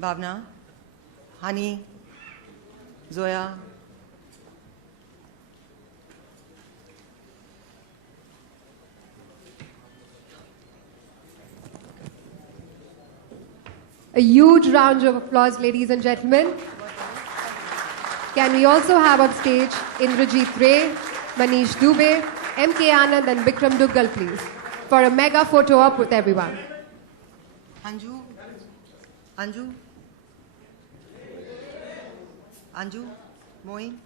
Bhavna, Hani, Zoya. A huge round of applause, ladies and gentlemen. Can we also have on stage Indrajit Ray, Manish Dubey, M.K. Anand and Bikram Duggal, please, for a mega photo op with everyone. Anju? Anju? Anju? Moin?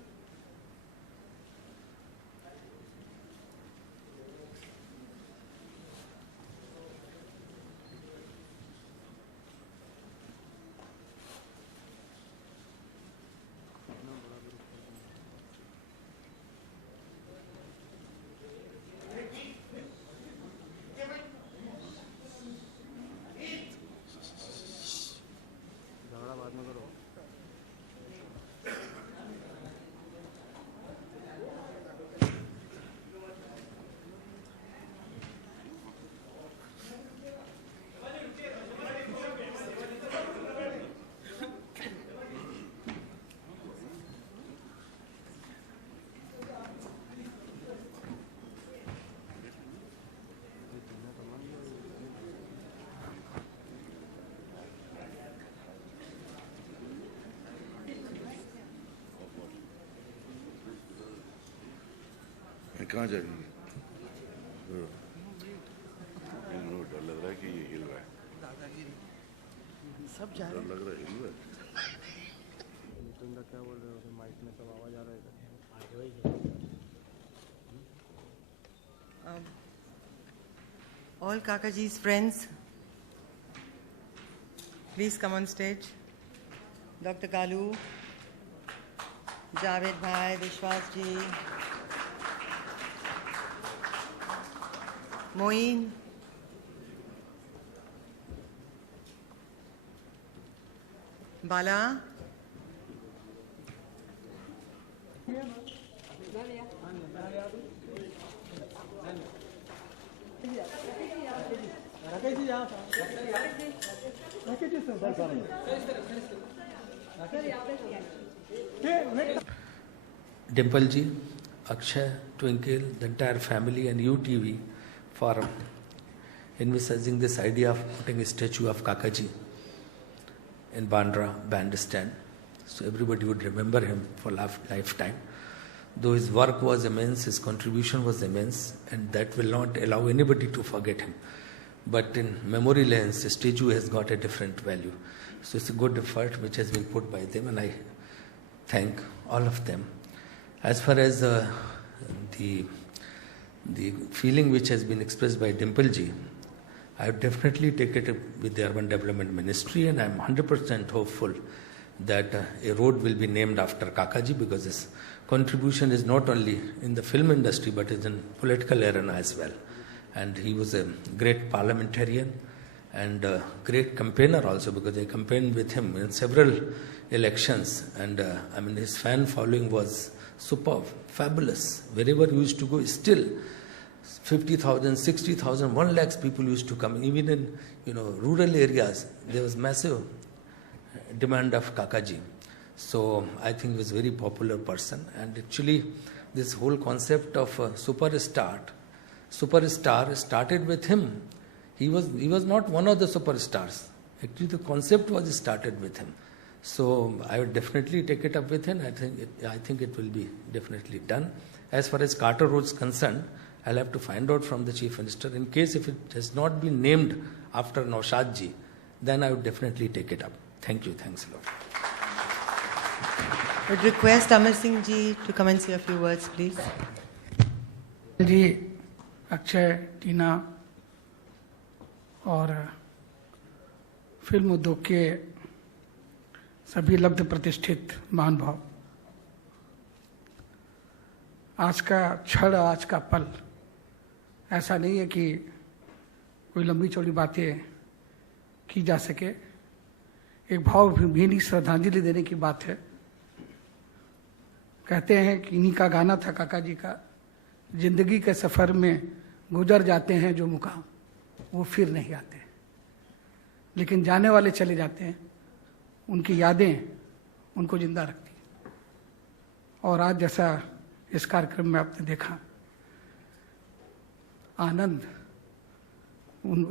कहाँ जा रही है? डर लग रहा है कि ये हिल रहा है। सब जा रहे हैं। डर लग रहा है हिल रहा है। क्या बोल रहे हो? माइक में सब आवाज आ रहा है। All Kakaji's friends, please come on stage. Dr. Kalu, Javed Bhai, Vishwas ji, Moin, Bala, Dimple ji, Akshay, Twinkle, the entire family and UTV for envisaging this idea of putting a statue of Kakaji in Bandra Bandstand. So everybody would remember him for lifetime. Though his work was immense, his contribution was immense, and that will not allow anybody to forget him. But in memory lens, the statue has got a different value. So it's a good effort which has been put by them, and I thank all of them. As far as the feeling which has been expressed by Dimple ji, I have definitely taken it with the Urban Development Ministry, and I am 100% hopeful that a road will be named after Kakaji, because his contribution is not only in the film industry but is in political arena as well. And he was a great parliamentarian and a great campaigner also, because I campaigned with him in several elections, and his fan following was superb, fabulous. Wherever he used to go, still 50,000, 60,000, 1 lakh people used to come. Even in rural areas, there was massive demand of Kakaji. So I think he was a very popular person. And actually, this whole concept of superstar started with him. He was not one of the superstars. Actually, the concept was started with him. So I would definitely take it up with him. I think it will be definitely done. As far as Carter Road is concerned, I'll have to find out from the Chief Minister. In case if it has not been named after Naushad ji, then I would definitely take it up. Thank you. Thanks a lot. I would request Amar Singh ji to come and say a few words, please. जी, अक्षय, टीना और film उद्योग के सभी लब्ध प्रतिष्ठित महानुभाव, आज का क्षण, आज का पल ऐसा नहीं है कि कोई लंबी चौड़ी बातें की जा सके। एक भावभीनी श्रद्धांजलि देने की बात है। कहते हैं कि इन्हीं का गाना था काका जी का, जिंदगी के सफर में गुजर जाते हैं जो मुकाम, वो फिर नहीं आते, लेकिन जाने वाले चले जाते हैं, उनकी यादें उनको जिंदा रखती हैं। और आज जैसा इस कार्यक्रम में आपने देखा, आनंद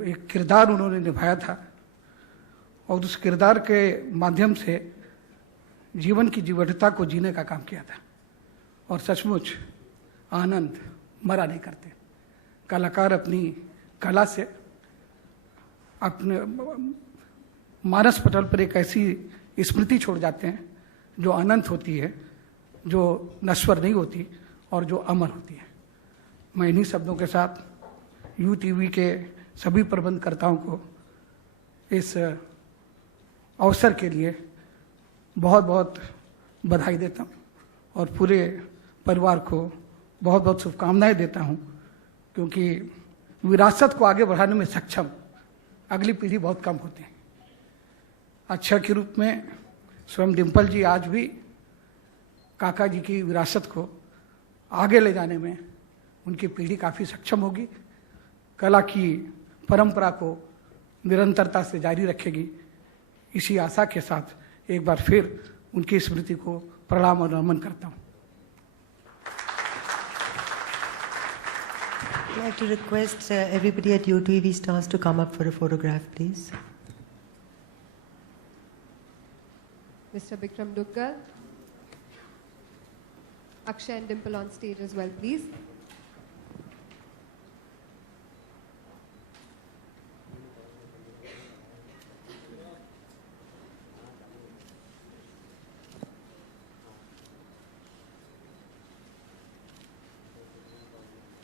एक किरदार उन्होंने निभाया था और उस किरदार के माध्यम से जीवन की जीवटता को जीने का काम किया था। और सचमुच आनंद मरा नहीं करते। कलाकार अपनी कला से अपने मानस पटल पर एक ऐसी स्मृति छोड़ जाते हैं जो अनंत होती है, जो नश्वर नहीं होती और जो अमर होती है। मैं इन्हीं शब्दों के साथ UTV के सभी प्रबंधकर्ताओं को इस अवसर के लिए बहुत बहुत बधाई देता हूँ और पूरे परिवार को बहुत बहुत शुभकामनाएं देता हूँ, क्योंकि विरासत को आगे बढ़ाने में सक्षम अगली पीढ़ी बहुत कम होती है। अक्षय के रूप में स्वयं डिम्पल जी आज भी काका जी की विरासत को आगे ले जाने में उनकी पीढ़ी काफ़ी सक्षम होगी, कला की परंपरा को निरंतरता से जारी रखेगी। इसी आशा के साथ एक बार फिर उनकी स्मृति को प्रणाम और नमन करता हूँ। I'd like to request everybody at UTV Stars to come up for a photograph, please. Mr. Bikram Duggal. Akshay and Dimple on stage as well, please.